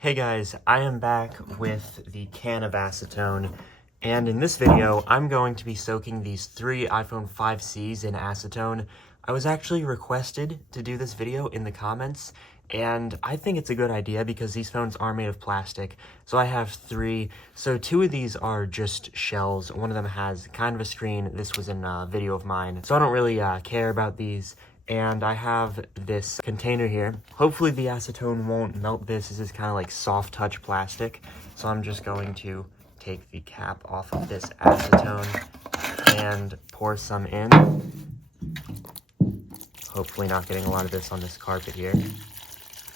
Hey guys, I am back with the can of acetone, and in this video, I'm going to be soaking these 3 iPhone 5Cs in acetone. I was actually requested to do this video in the comments, and I think it's a good idea because these phones are made of plastic. So I have 3, so 2 of these are just shells. One of them has kind of a screen. This was in a video of mine, so I don't really care about these. And I have this container here. Hopefully the acetone won't melt this. This is kind of like soft touch plastic. So I'm just going to take the cap off of this acetone and pour some in. Hopefully not getting a lot of this on this carpet here.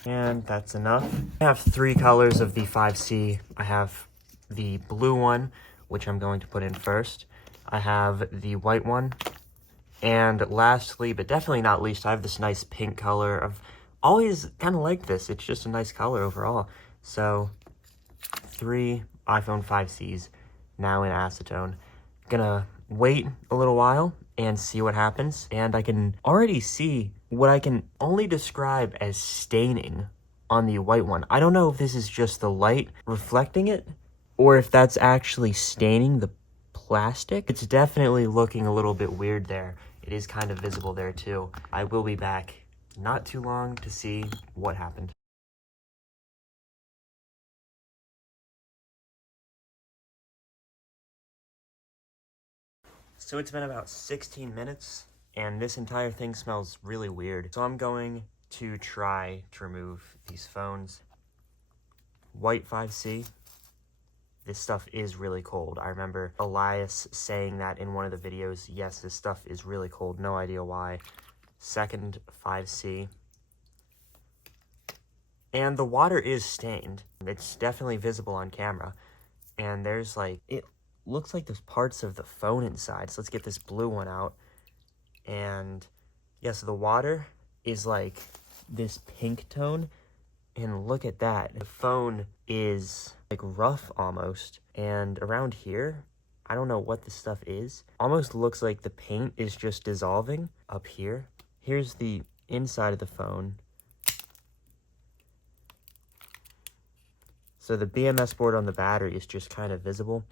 And that's enough. I have 3 colors of the 5C. I have the blue one, which I'm going to put in first. I have the white one. And lastly, but definitely not least, I have this nice pink color. I've always kind of liked this. It's just a nice color overall. So 3 iPhone 5Cs now in acetone. Gonna wait a little while and see what happens. And I can already see what I can only describe as staining on the white one. I don't know if this is just the light reflecting it or if that's actually staining the plastic. It's definitely looking a little bit weird there. It is kind of visible there too. I will be back not too long to see what happened. So it's been about 16 minutes and this entire thing smells really weird. So I'm going to try to remove these phones. White 5C. This stuff is really cold. I remember Elias saying that in one of the videos. Yes, this stuff is really cold. No idea why. Second 5C. And the water is stained. It's definitely visible on camera. And there's like, it looks like there's parts of the phone inside. So let's get this blue one out. And yes, the water is like this pink tone. And look at that. The phone is like rough almost. And around here, I don't know what this stuff is. Almost looks like the paint is just dissolving up here. Here's the inside of the phone. So the BMS board on the battery is just kind of visible.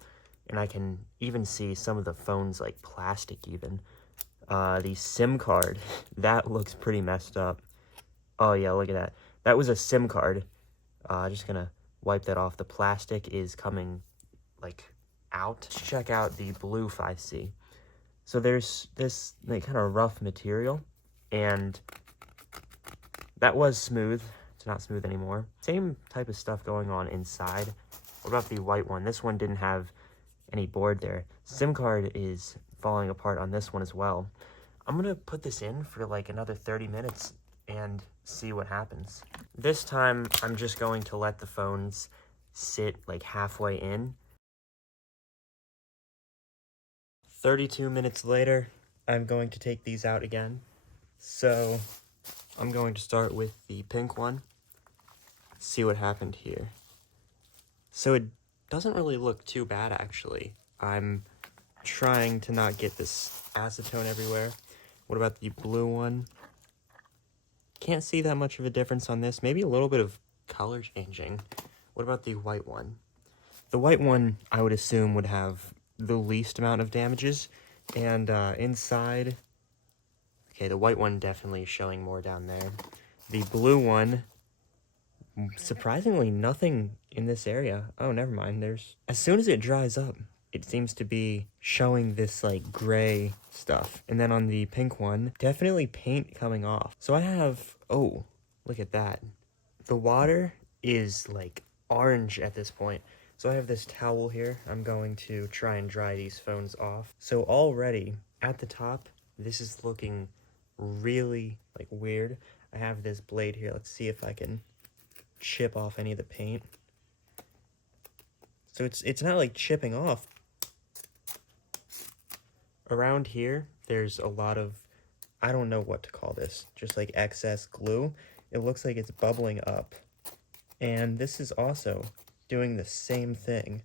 And I can even see some of the phone's like plastic even. The SIM card, that looks pretty messed up. Oh yeah, look at that. That was a SIM card. Just gonna wipe that off. The plastic is coming like out. Let's check out the blue 5C. So there's this like kind of rough material, and that was smooth. It's not smooth anymore. Same type of stuff going on inside. What about the white one? This one didn't have any board there. SIM card is falling apart on this one as well. I'm gonna put this in for like another 30 minutes and see what happens. This time, I'm just going to let the phones sit like halfway in. 32 minutes later, I'm going to take these out again. So I'm going to start with the pink one. See what happened here. So it doesn't really look too bad actually. I'm trying to not get this acetone everywhere. What about the blue one? Can't see that much of a difference on this. Maybe a little bit of color changing. What about the white one? The white one, I would assume, would have the least amount of damages. And inside, okay, the white one definitely is showing more down there. The blue one, surprisingly, nothing in this area. Oh, never mind. As soon as it dries up, it seems to be showing this like gray stuff. And then on the pink one, definitely paint coming off. So I have, oh, look at that. The water is like orange at this point. So I have this towel here. I'm going to try and dry these phones off. So already at the top, this is looking really like weird. I have this blade here. Let's see if I can chip off any of the paint. So it's not like chipping off. Around here, there's a lot of, I don't know what to call this, just like excess glue. It looks like it's bubbling up. And this is also doing the same thing,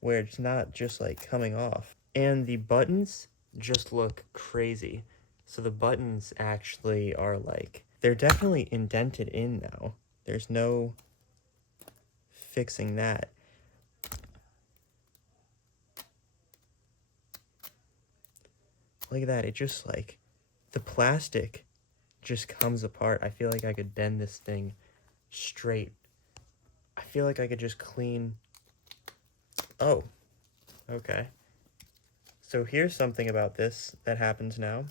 where it's not just like coming off. And the buttons just look crazy. So the buttons actually are like, they're definitely indented in now. There's no fixing that. Look at that, it just like, the plastic just comes apart. I feel like I could bend this thing straight. I feel like I could just clean, oh, okay. So here's something about this that happens now.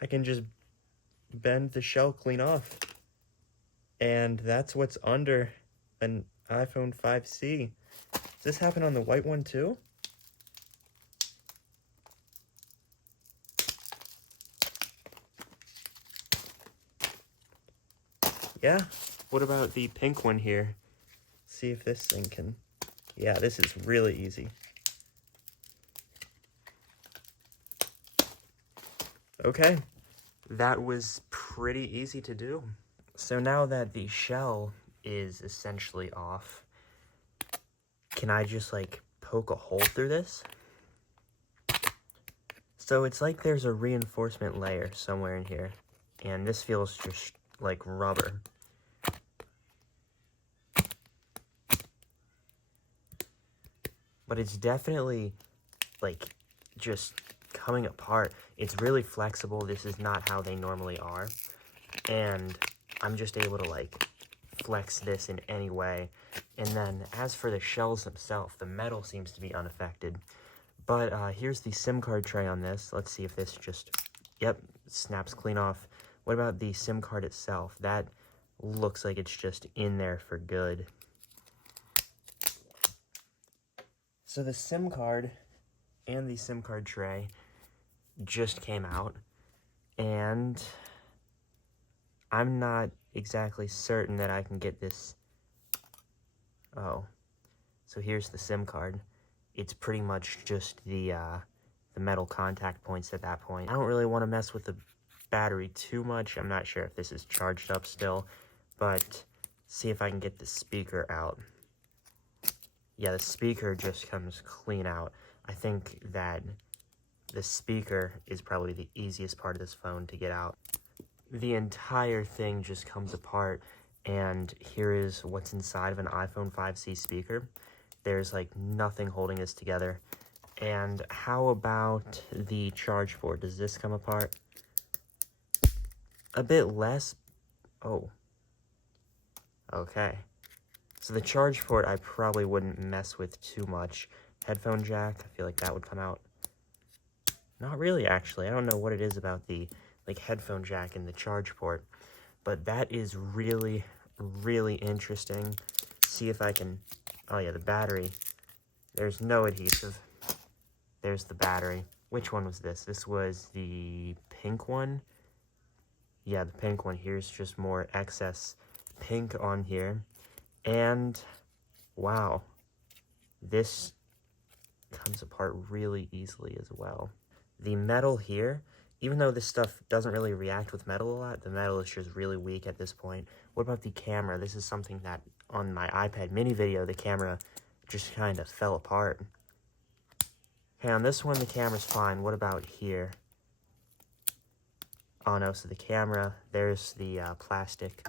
I can just bend the shell clean off. And that's what's under an iPhone 5C. Does this happen on the white one too? Yeah. What about the pink one here? See if this thing can... Yeah, this is really easy. Okay. That was pretty easy to do. So now that the shell is essentially off, can I just like poke a hole through this? So it's like there's a reinforcement layer somewhere in here, and this feels just like rubber. But it's definitely like just coming apart. It's really flexible. This is not how they normally are. And I'm just able to like flex this in any way. And then as for the shells themselves, the metal seems to be unaffected. But here's the SIM card tray on this. Let's see if this just, yep, snaps clean off. What about the SIM card itself? That looks like it's just in there for good. So the SIM card and the SIM card tray just came out, and I'm not exactly certain that I can get this. Oh, so here's the SIM card. It's pretty much just the metal contact points at that point. I don't really want to mess with the battery too much. I'm not sure if this is charged up still, but see if I can get the speaker out. Yeah, the speaker just comes clean out. I think that the speaker is probably the easiest part of this phone to get out. The entire thing just comes apart, and here is what's inside of an iPhone 5C speaker. There's like nothing holding this together. And how about the charge port? Does this come apart? A bit less. Oh. Okay. So the charge port I probably wouldn't mess with too much. Headphone jack, I feel like that would come out. Not really, actually. I don't know what it is about the like headphone jack and the charge port, but that is really, really interesting. See if I can, oh yeah, the battery. There's no adhesive. There's the battery. Which one was this? This was the pink one. Yeah, the pink one. Here's just more excess pink on here. And wow, this comes apart really easily as well. The metal here, even though this stuff doesn't really react with metal a lot, the metal is just really weak at this point. What about the camera? This is something that on my iPad mini video, the camera just kind of fell apart. Okay, on this one, the camera's fine. What about here? Oh no, so the camera, there's the plastic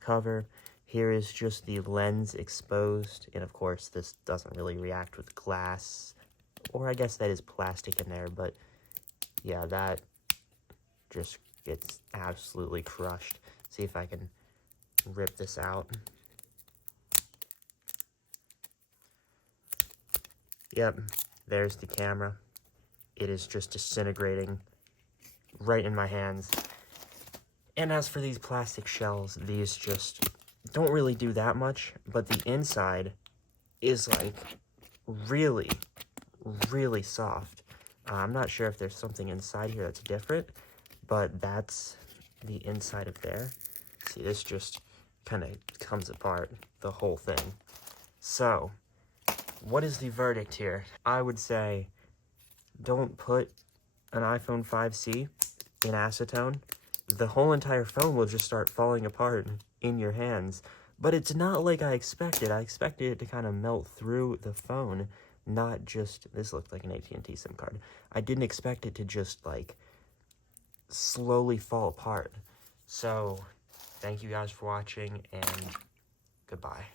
cover. Here is just the lens exposed, and of course, this doesn't really react with glass, or I guess that is plastic in there, but yeah, that just gets absolutely crushed. See if I can rip this out. Yep, there's the camera. It is just disintegrating right in my hands. And as for these plastic shells, these just don't really do that much, but the inside is like really, really soft. I'm not sure if there's something inside here that's different, but that's the inside of there. See, this just kind of comes apart, the whole thing. So, what is the verdict here? I would say don't put an iPhone 5C in acetone. The whole entire phone will just start falling apart in your hands. But it's not like I expected. I expected it to kind of melt through the phone, not just, this looked like an AT&T SIM card. I didn't expect it to just, like, slowly fall apart. So, thank you guys for watching, and goodbye.